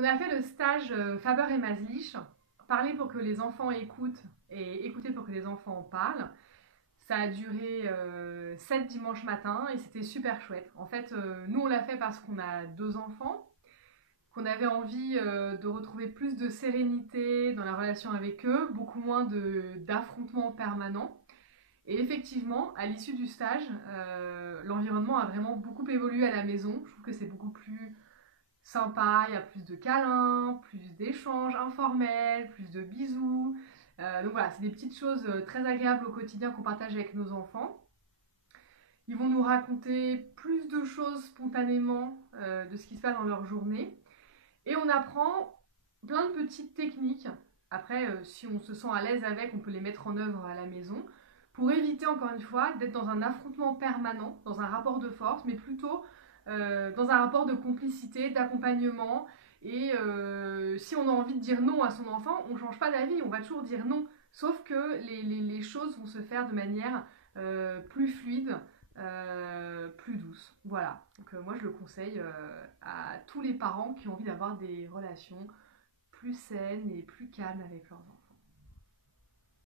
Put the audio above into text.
On a fait le stage Faber et Maslich, parler pour que les enfants écoutent et écouter pour que les enfants parlent. Ça a duré 7 dimanches matins et c'était super chouette. En fait, nous on l'a fait parce qu'on a deux enfants, qu'on avait envie de retrouver plus de sérénité dans la relation avec eux, beaucoup moins d'affrontements permanents. Et effectivement, à l'issue du stage, l'environnement a vraiment beaucoup évolué à la maison. Je trouve que c'est beaucoup plus sympa, il y a plus de câlins, plus d'échanges informels, plus de bisous. Donc voilà, c'est des petites choses très agréables au quotidien qu'on partage avec nos enfants. Ils vont nous raconter plus de choses spontanément de ce qui se passe dans leur journée. Et on apprend plein de petites techniques. Après, si on se sent à l'aise avec, on peut les mettre en œuvre à la maison pour éviter, encore une fois, d'être dans un affrontement permanent, dans un rapport de force, mais plutôt dans un rapport de complicité, d'accompagnement. Et si on a envie de dire non à son enfant, on ne change pas d'avis, on va toujours dire non. Sauf que les choses vont se faire de manière plus fluide, plus douce. Voilà. Donc moi je le conseille à tous les parents qui ont envie d'avoir des relations plus saines et plus calmes avec leurs enfants.